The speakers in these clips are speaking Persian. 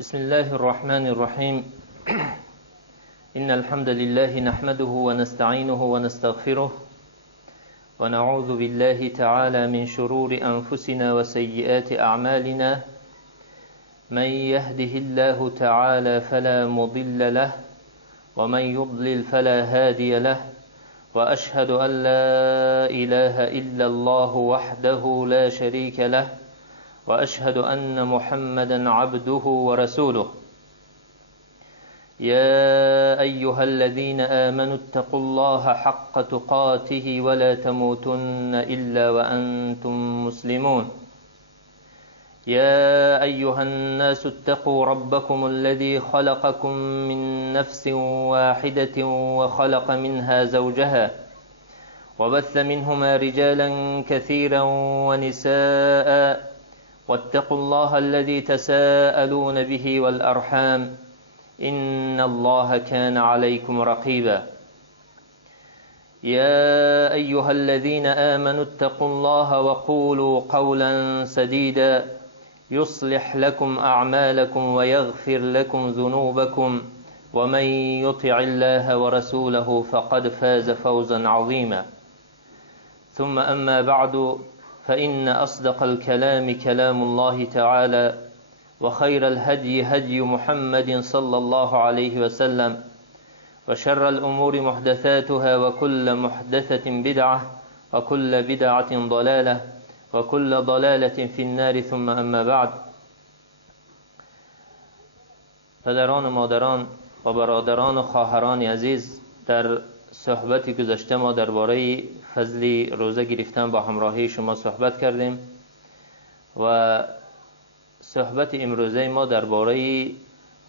بسم الله الرحمن الرحيم. إن الحمد لله نحمده ونستعينه ونستغفره ونعوذ بالله تعالى من شرور أنفسنا وسيئات أعمالنا. من يهده الله تعالى فلا مضل له ومن يضلل فلا هادي له، وأشهد أن لا إله إلا الله وحده لا شريك له، وأشهد أن محمدا عبده ورسوله. يا أيها الذين آمنوا اتقوا الله حق تقاته ولا تموتن إلا وأنتم مسلمون. يا أيها الناس اتقوا ربكم الذي خلقكم من نفس واحدة وخلق منها زوجها وبث منهما رجالا كثيرا ونساء، واتقوا الله الذي تساءلون به والأرحام إن الله كان عليكم رقيبا. يا أيها الذين آمنوا اتقوا الله وقولوا قولا سديدا يصلح لكم أعمالكم ويغفر لكم ذنوبكم، ومن يطع الله ورسوله فقد فاز فوزا عظيما. ثم أما بعد، فإن أصدق الكلام كلام الله تعالى، وخير الهدي هدي محمد صلى الله عليه وسلم، وشر الأمور محدثاتها، وكل محدثة بدعة، وكل بدعة ضلالة، وكل ضلالة في النار. ثم أما بعد. پدران و مادران و برادران و خواهران عزیز، در صحبتی گذشته ما درباره فضل روزه گرفتن با همراهی شما صحبت کردیم و صحبت امروزه ما درباره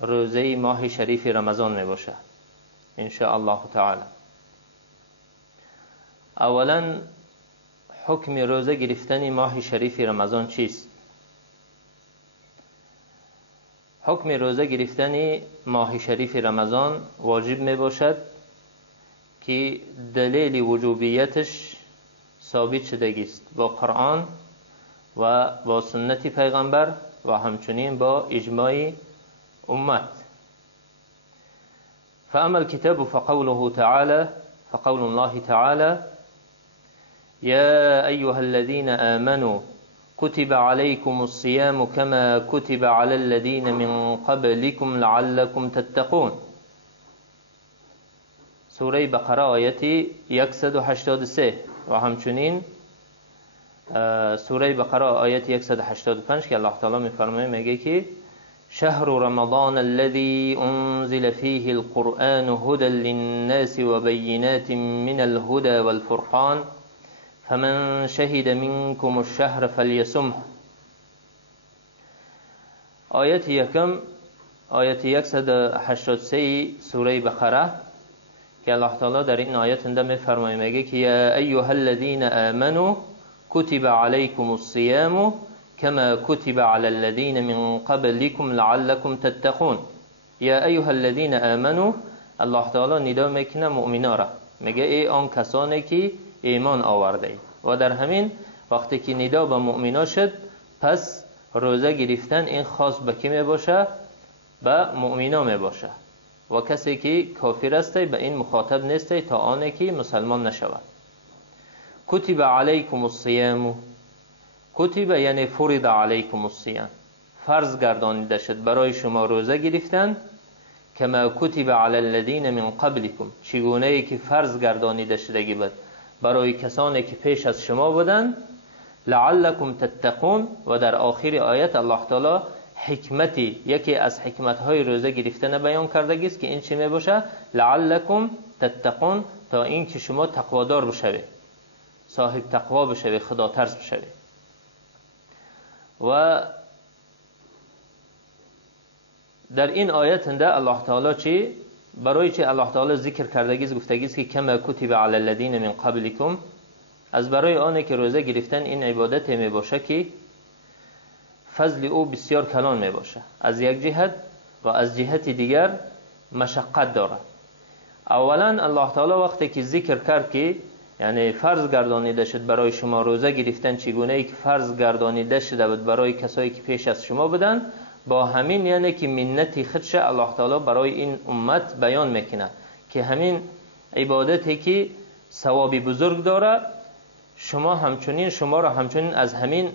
روزه ماه شریف رمضان می باشه ان شاء الله تعالی. اولا حکم روزه گرفتن ماه شریف رمضان چیست؟ حکم روزه گرفتن ماه شریف رمضان واجب می باشد که دلیل وجوبیتش ثابت شدگی است با قرآن و با سنت پیغمبر و همچنین با اجماع امت. فاما الكتاب فقوله تعالى فقول الله تعالى: يا أيها الذين آمنوا كتب عليكم الصيام كما كتب على الذين من قبلكم لعلكم تتقون. سوره بقره آیه 183 و همچنین سوره بقره آیه 185 که الله تعالی میفرماید، میگه که شهر رمضان الذي انزل فيه القرآن هدى للناس وبينات من الهدى والفرقان فمن شهد منكم الشهر فليصمه. آیت یکم آیت 183 سوره بقره که الله تعالی در این آیت انده میفرماید، میگه که یا ایها الذین آمنوا كتب عليكم الصيام كما كتب على الذين من قبلكم لعلكم تتقون. یا ایها الذین آمنوا، الله تعالی ندا میکنه مؤمنا را، میگه ای آن کسانی که ایمان آورده ای. و در همین وقتی که ندا به مؤمنا شد، پس روزه گرفتن این خاص به کی می باشه؟ به مؤمنا می باشه. و کسی که کافر است به این مخاطب نیست تا آنی که مسلمان نشود. کتب علیکم الصیام، کتب یعنی فرض علیکم الصیام، فرض گردانیده شد برای شما روزه گرفتن. کما کتب علی الذین من قبلکم، چگونه ای که فرض گردانیده شدگی بود برای کسانی که پیش از شما بودند. لعلکم تتقون. و در آخر آیت الله تعالی حکمتی، یکی از حکمت‌های روزه گرفتن بیان کردگی است که این چی می باشه؟ لعلکم تتقون، تا این که شما تقوادار بشوید، صاحب تقوا بشوید، خدا ترس بشوید. و در این آیت انده الله تعالی چی برای چی الله تعالی ذکر کردگی است؟ گفتگی است که کما کتب علی الذین من قبلکم، از برای آنه که روزه گرفتن این عبادت می باشه که فضل او بسیار کلان می باشه از یک جهت، و از جهت دیگر مشقت دارد. اولا الله تعالی وقتی که ذکر کرد که یعنی فرض گردانیده شد برای شما روزه گرفتن، چگونه ای که فرض گردانیده شده بود برای کسایی که پیش از شما بودن، با همین یعنی که منتی خودش الله تعالی برای این امت بیان میکنه که همین عبادتی که ثوابی بزرگ داره، شما را همچنین از همین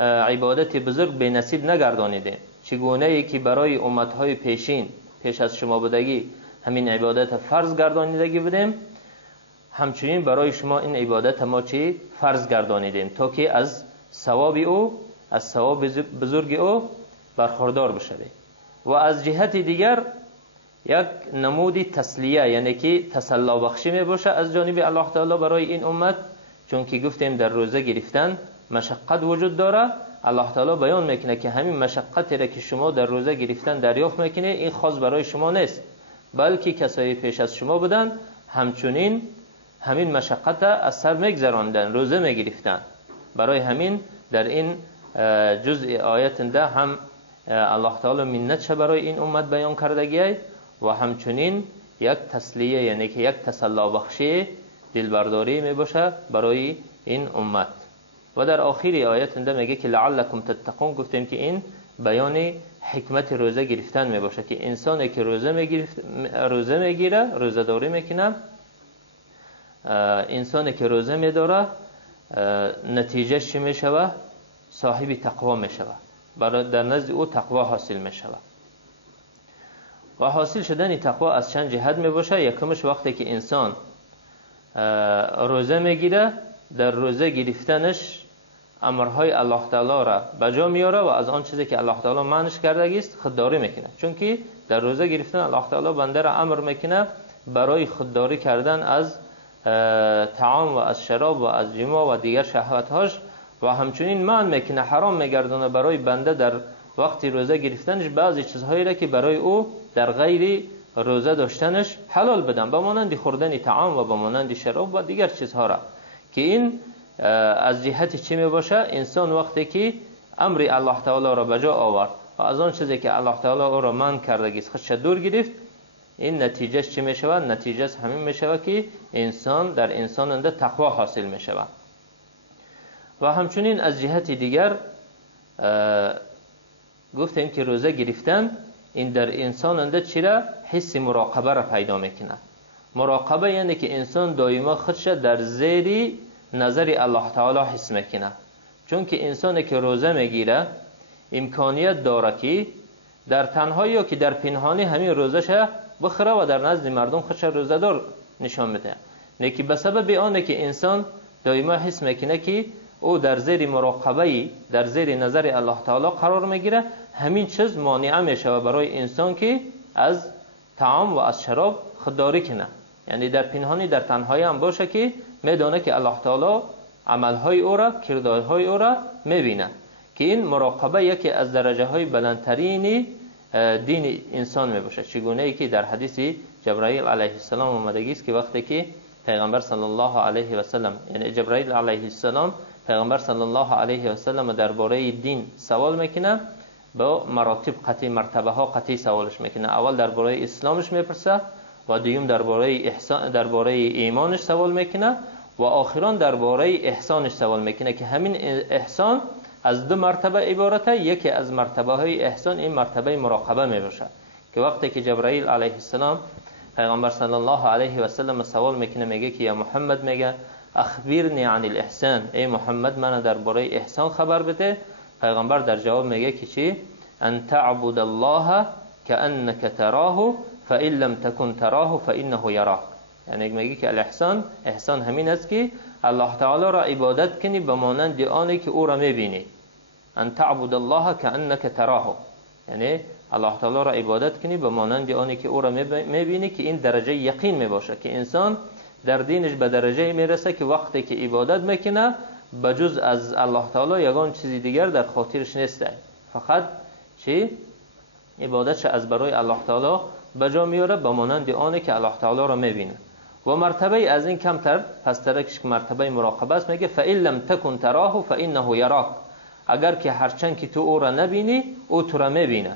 عبادت بزرگ به نصیب نگردانیده. چگونه ای که برای امتهای پیش از شما بودگی همین عبادت فرض گردانیدگی بودیم، همچنین برای شما این عبادت ما چی فرض گردانیدیم تا که از ثواب او، از ثواب بزرگ او برخوردار بشوید. و از جهت دیگر یک نمودی تسلیه، یعنی که تسلی بخشی می باشه از جانب الله تعالی برای این امت، چون که گفتیم در روزه گرفتن مشقت وجود داره. الله تعالی بیان میکنه که همین مشقتی را که شما در روزه گرفتن دریافت میکنه این خاص برای شما نیست، بلکه کسایی پیش از شما بودن همچنین همین مشقت از سر میگذراندن، روزه میگرفتن. برای همین در این جزء آیت ده هم الله تعالی منت برای این امت بیان کردگی و همچنین یک تسلیه، یعنی که یک تسلی بخشی دلبرداری می باشه برای این امت. و در آخر آیت ده میگه که لعلکم تتقون. گفتیم که این بیان حکمت روزه گرفتن می باشه که انسانی که روزه میگیره، روزه داری میکنه، انسانی که روزه میداره نتیجه چی میشوه؟ صاحب تقوا میشوه، در نزد او تقوا حاصل میشوه. و حاصل شدن تقوا از چند جهت می باشه. یکمش وقتی که انسان روزه میگیره، در روزه گرفتنش امرهای الله تعالی را بجا میاره و از آن چیزی که الله تعالی منعش کرده است خودداری میکنه. چون که در روزه گرفتن الله تعالی بنده را امر میکنه برای خودداری کردن از طعام و از شراب و از جما و دیگر شهوتهاش، و همچنین منع میکنه، حرام میگردونه برای بنده در وقت روزه گرفتنش بعضی چیزهایی را که برای او در غیر روزه داشتنش حلال بدن، به مانند خوردن طعام و به مانند شراب و دیگر چیزها را. که این از جهت چی می باشه؟ انسان وقتی که امر الله تعالی را بجا آورد و از آن چیزی که الله تعالی او را منع کرده است خودش دور گرفت، این نتیجه چی می شود؟ نتیجه همین می شود که انسان در انسان انده تقوا حاصل می شود. و همچنین از جهت دیگر گفتیم که روزه گرفتن این در انسان انده چرا حس مراقبه را پیدا میکنه. مراقبه یعنی که انسان دائما خودش در زیر نظر الله تعالی حس میکنه. چون که انسانی که روزه میگیره امکانیت داره که در تنهایی یا که در پنهانی همین روزش بخوره و در نزد مردم خودش روزه دار نشان بده. نیکی به سبب آنه که انسان دائما حس میکنه که او در زیر مراقبه، در زیر نظر الله تعالی قرار میگیره، همین چیز مانع میشه برای انسان که از طعام و از شراب خودداری کنه. یعنی در پنهانی در تنهایی هم باشه که میدونه که الله تعالی عملهای او را، کردارهای او را میبینه. که این مراقبه یکی از درجه های بلندترین دین انسان میباشه. چگونه ای که در حدیث جبرائیل علیه السلام اومده است که وقتی که پیغمبر صلی الله علیه و سلم، یعنی جبرائیل علیه السلام پیغمبر صلی الله علیه و سلم درباره دین سوال میکنه، با مراتب قطعی، مرتبه ها قطعی سوالش میکنه. اول درباره اسلامش میپرسه و دوم درباره احسان، درباره ایمانش سوال میکنه و آخران درباره احسانش سوال میکنه که همین احسان از دو مرتبه عبارته. یکی از مرتبه های احسان این مرتبه مراقبه میباشه که وقتی که جبرائیل علیه السلام پیغمبر صلی الله علیه و سلم سوال میکنه، میگه که یا محمد، میگه اخبرنی عن الاحسان، ای محمد من درباره احسان خبر بده. پیغمبر در جواب میگه که چی؟ ان تعبد الله كأنك تراه فإن لم تكن تراه فإنه يراك. یعنی میگه که الاحسان، احسان همین است که الله تعالی را عبادت کنی به مانند آنی که او را میبینی. ان تعبد الله كأنك تراه، یعنی الله تعالی را عبادت کنی به مانند آنی که او را میبینی. که این درجه یقین میباشه که انسان در دینش به درجه میرسه که وقتی که عبادت میکنه بجز از الله تعالی یگان چیزی دیگر در خاطرش نیسته، فقط چی؟ عبادتش از برای الله تعالی بجا میاره به مانند آنی که الله تعالی را میبینه. و مرتبه از این کمتر پس ترکش که مرتبه مراقبه است، میگه فإن لم تكن تراه فإنه يراك، اگر که هرچند که تو او را نبینی او تو را میبینه.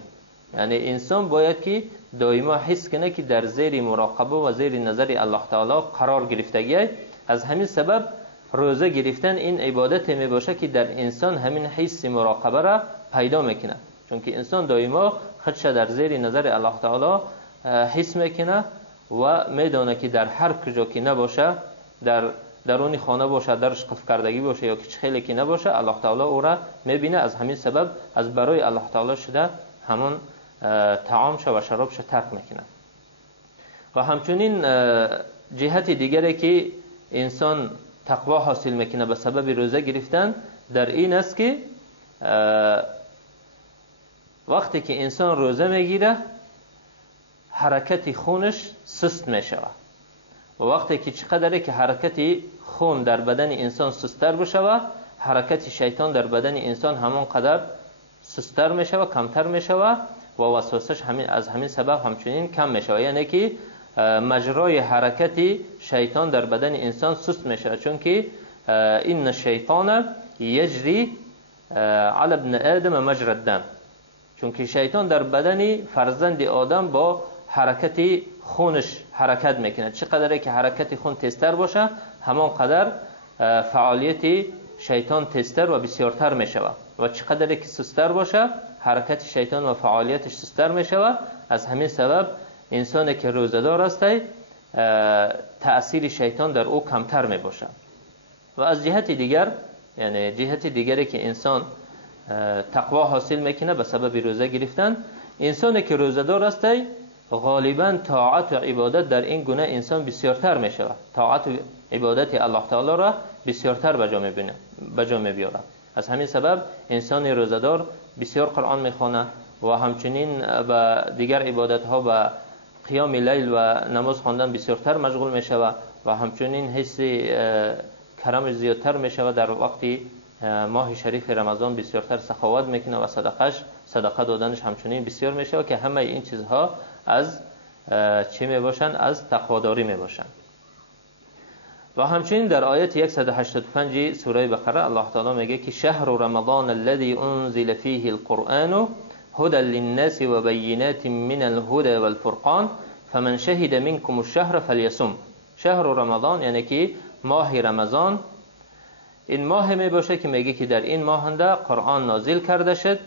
یعنی انسان باید که دائما حس کنه که در زیر مراقبه و زیر نظر الله تعالی قرار گرفتگی. از همین سبب روزه گرفتن این عبادت می باشه که در انسان همین حس مراقبه را پیدا میکنه. چون که انسان دائما خودش در زیر نظر الله تعالی حس میکنه و میدونه که در هر کجا که نباشه، در درون خانه باشه، درش قفل کردگی باشه یا که خیلی که نباشه، الله تعالی او را میبینه. از همین سبب از برای الله تعالی شده همون طعامش و شرابش ترک میکنه. و همچنین جهت دیگری که انسان تقوا حاصل میکنه به سبب روزه گرفتن در این است که وقتی که انسان روزه میگیره حرکت خونش سست میشه و وقتی که چقدره که حرکت خون در بدن انسان سستر بشه، حرکت شیطان در بدن انسان همون قدر سستر میشه و کمتر میشه و وسوسش از همین سبب همچنین کم میشه. یعنی که مجرای حرکت شیطان در بدن انسان سست میشه، چون که این الشیطان یجری علی ابن آدم مجرى الدم، چون که شیطان در بدن فرزند آدم با حرکت خونش حرکت میکنه. چقدر که حرکت خون تیزتر باشه همان قدر فعالیت شیطان تیزتر و بسیارتر میشه و چقدر که سستر باشه حرکت شیطان و فعالیتش سستر میشه. از همین سبب انسانی که روزه‌دار است تأثیر شیطان در او کمتر میباشه. و از جهت دیگر، یعنی جهت دیگری که انسان تقوا حاصل میکنه به سبب روزه گرفتن، انسانی که روزه‌دار است غالبا طاعت و عبادت در این گونه انسان بسیارتر میشه، طاعت و عبادت الله تعالی را بسیارتر به جا میبیاره. از همین سبب انسان روزه‌دار بسیار قرآن میخونه و همچنین به دیگر عبادت ها و قیام لیل و نماز خواندن بسیارتر مشغول میشه و همچنین حس کرمش زیادتر میشه و در وقتی ماه شریف رمضان بسیارتر سخاوت میکنه و صدقه دادنش همچنین بسیار میشه که همه این چیزها از چی میباشن؟ از تقواداری میباشن. و همچنین در آیت 185 سوره بقره الله تعالی میگه که شهر رمضان الذي انزل فيه القرآن هدى للناس وبينات من الهدى والفرقان فمن شهد منكم الشهر فليصم. شهر رمضان یعنی که ماه رمضان، این ماه می باشه که میگه که در این ماه قرآن نازل کرده شد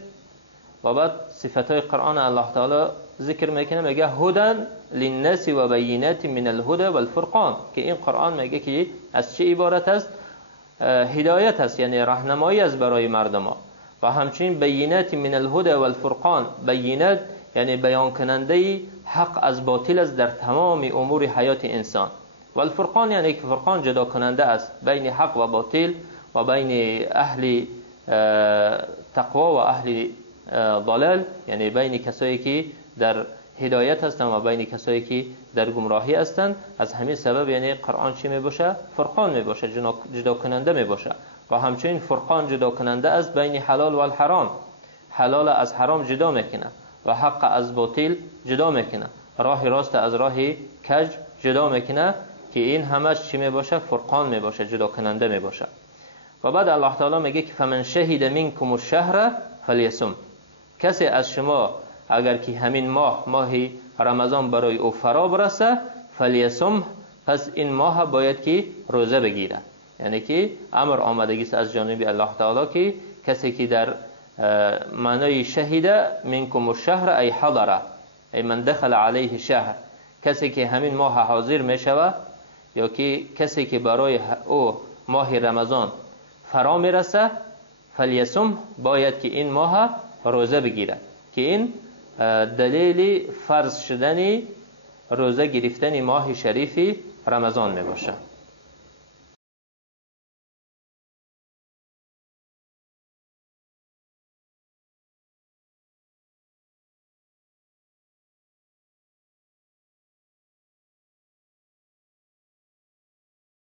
و بعد صفاتای قرآن الله تعالی ذکر میکنه، میگه هدى للناس و بینات من الهدى والفرقان، که این قرآن میگه که از چه عبارت است؟ هدایت است، یعنی راهنمایی است برای مردم و همچنین بینات من الهدى والفرقان، بینات یعنی بیان کننده حق از باطل است در تمام امور حیات انسان. و الفرقان یعنی که فرقان جدا کننده است بین حق و باطل و بین اهل تقوا و اهل ضلال، یعنی بین کسایی که در هدایت هستند و بین کسایی که در گمراهی هستند. از همین سبب یعنی قرآن چی می باشه؟ فرقان می باشه، جدا کننده می باشه. و همچنین فرقان جدا کننده است بین حلال و الحرام، حلال از حرام جدا میکنه و حق از باطل جدا میکنه، راه راست از راه کج جدا میکنه، که این همش چی می باشه؟ فرقان می باشه، جدا کننده می باشه. و بعد الله تعالی میگه که فمن شهد منکم الشهر فلیصم، کسی از شما اگر که همین ماه رمضان برای او فرا برسه فلیصم، پس این ماه باید که روزه بگیره. یعنی که امر آمدگی است از جانب الله تعالی که کسی که در معنای شهید منکم الشهر ای حضر، ای من دخل علیه شهر، کسی که همین ماه حاضر میشوه یا که کسی که برای او ماه رمضان فرا میرسه فلیصم، باید که این ماه روزه بگیره، که این دلیل فرض شدن روزه گرفتن ماه شریف رمضان می باشه.